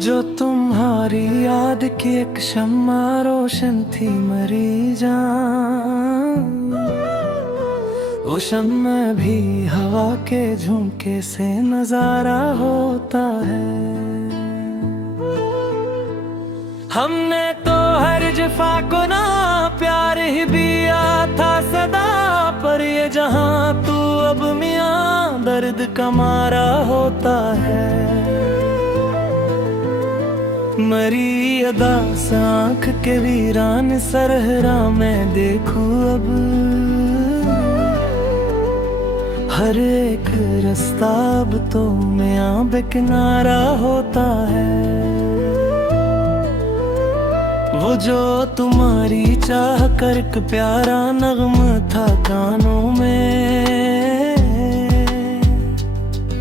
जो तुम्हारी याद की एक शम्मा रोशन थी मरी जान, वो शम्मा भी हवा के झोंके से नजारा होता है। हमने तो हर जफा को ना प्यार ही दिया था सदा, पर ये जहां तू अब मियां दर्द का मारा होता है। मरी अदा से आँख के वीरान सरहरा मैं देखूं अब, हर एक रास्ता अब तो मियां बेकिनारा होता है। वो जो तुम्हारी चाह कर एक प्यारा नगमा था कानों में,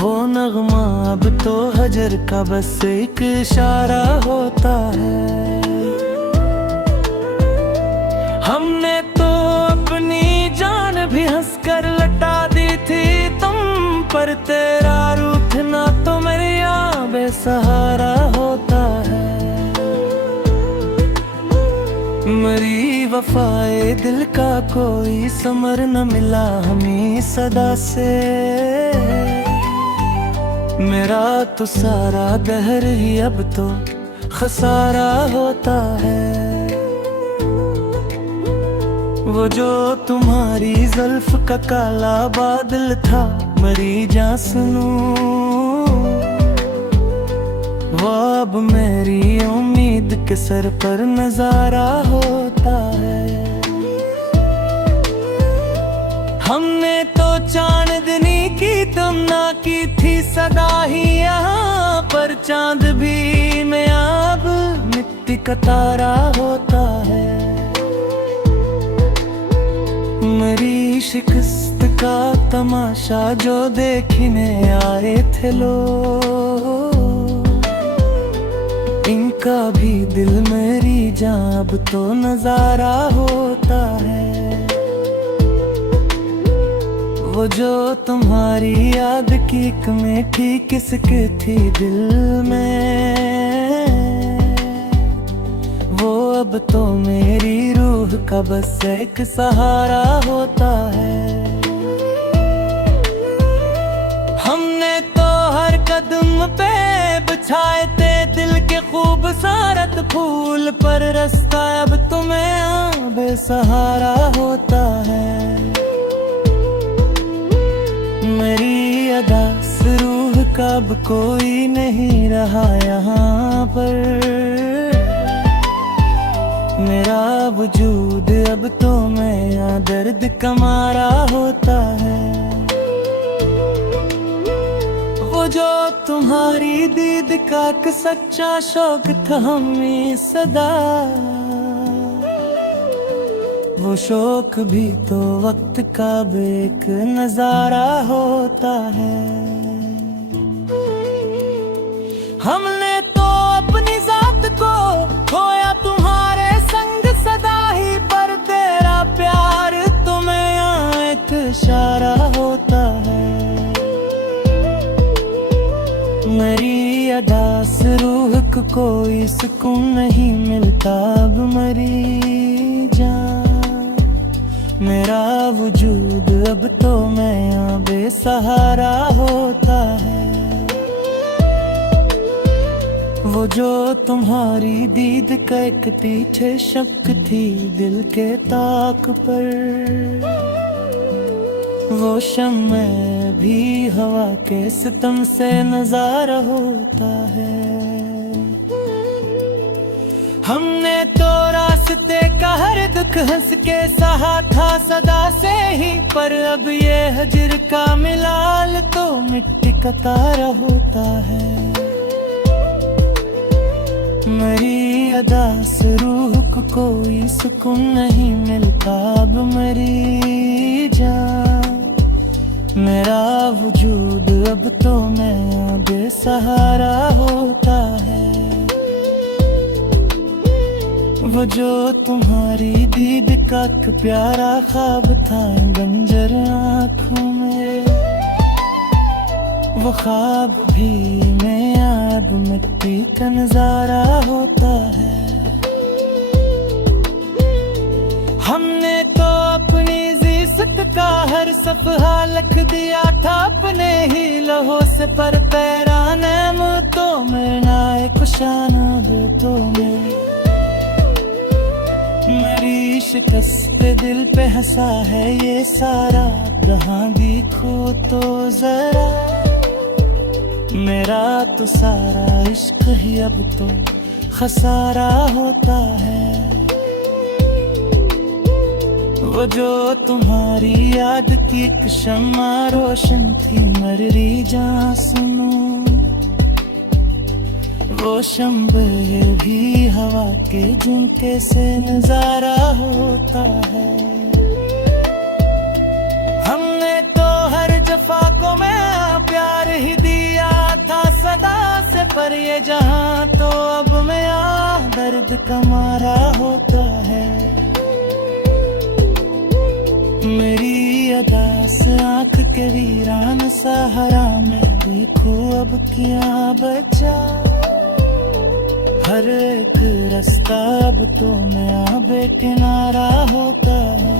वो नगमा अब तो हजर का बस एक इशारा होता है। हमने तो अपनी जान भी हंसकर लटा दी थी तुम पर, तेरा रूठना तो मेरे यहाँ बेसहारा होता है। मरी वफाए दिल का कोई समर न मिला हमें सदा से, मेरा तो सारा दहर ही अब तो खसारा होता है। वो जो तुम्हारी जुल्फ का काला बादल था मरी जा सुनू, वो अब मेरी उम्मीद के सर पर नजारा होता है। हमने तो चांदनी की तमन्ना की थी सदा ही यहाँ पर, चांद भी में अब मिट्टी का तारा होता है। मेरी शिकस्त का तमाशा जो देखने आए थे लोग, इनका भी दिल मेरी जान अब तो नजारा होता है। वो जो तुम्हारी याद की एक मीठी किसके थी दिल में, वो अब तो मेरी रूह का बस एक सहारा होता है। हमने तो हर कदम पे बिछाए थे दिल के खूबसूरत फूल, पर रास्ता अब तुम्हें बेसहारा होता है। मेरी अदास रूह का अब कोई नहीं रहा यहाँ पर, मेरा वजूद अब तो मैं दर्द का मारा होता है। वो जो तुम्हारी दीद का एक सच्चा शौक था हमें सदा, वो शौक भी तो वक्त का एक नजारा होता है। हमने तो अपनी जात को खोया तुम्हारे संग सदा ही, पर तेरा प्यार तुम्हें यहाँ एक इशारा होता है। मेरी अदास रूह को कोई सुकून नहीं मिलता अब मरी जान, मेरा वजूद अब तो मैं यहाँ बेसहारा होता है। वो जो तुम्हारी दीद का एक पीछे शक थी दिल के ताक पर, वो शम्मा भी हवा के सितम से नजारा होता है। हमने तो रास्ते का हर दुख हंस के सहा था सदा से ही, पर अब ये हजर का मिलाल तो मिट्टी का तारा होता है। मेरी अदास रूह को कोई सुकून नहीं मिलता अब मरी जान, मेरा वजूद अब तो मैं बेसहारा होता है। वो जो तुम्हारी दीद का एक प्यारा ख्वाब था गंजर आँखों में, वो ख्वाब भी में अब मिट्टी का नजारा होता है। हमने तो अपनी ज़िंदगी का हर सफ़हा लिख दिया था अपने ही लहू से, पर पैराने मुतों में नाए खुशाना बेतों में। मेरी शिकस्त दिल पे हंसा है ये सारा, कहाँ दिखो तो जरा। मेरा तो सारा इश्क ही अब तो खसारा होता है। वो जो तुम्हारी याद की एक शम्मा रोशन थी मरी जां सुनो, वो शम्बे भी हवा के झुमके से नजारा होता है। हमने तो हर जफा को मैं प्यार ही दिया था सदा से, पर ये जहां तो अब मैं दर्द का मारा होता है। मेरी अदा से आँख के वीरान सहारा में देखो अब क्या बचा। हर एक रास्ता अब तो नया बेकिनारा होता है।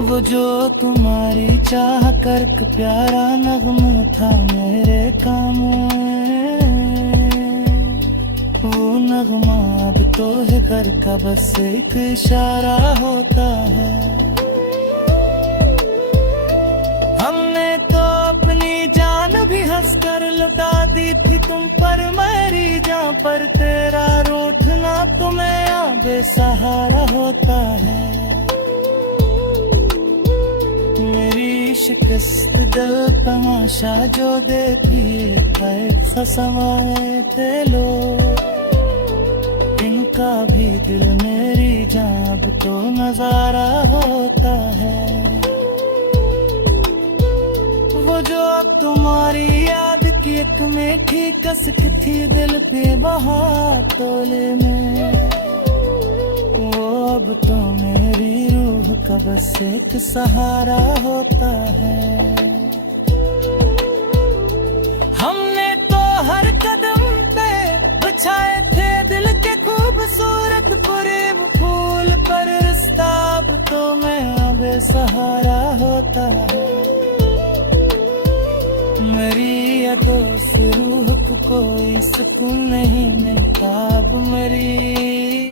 वो जो तुम्हारी चाह कर प्यारा नगमा था मेरे कामों में, वो नगमा अब तो है घर का बस एक इशारा होता है। हमने तो अपनी जान भी हंस कर लुटा दी थी तुम पर मेरी जान, पर तेरा रूठना तुम्हें बेसहारा होता है। मेरी शिकस्त दिल तमाशा जो देती है समाए ते लो, इनका भी दिल मेरी जान तो नजारा होता है। वो जो अब तुम्हारी याद की एक मीठी कसक थी दिल पे बहा तोले में, वो अब तो मेरी रूह का बस एक सहारा होता है। हमने तो हर कदम पे बिछाए थे दिल के खूबसूरत पुरेब फूल, पर रिश्ता अब तो मैं बेसहारा होता है। मेरी अदोस रूह को कोई सुकून नहीं मिलता अब मेरी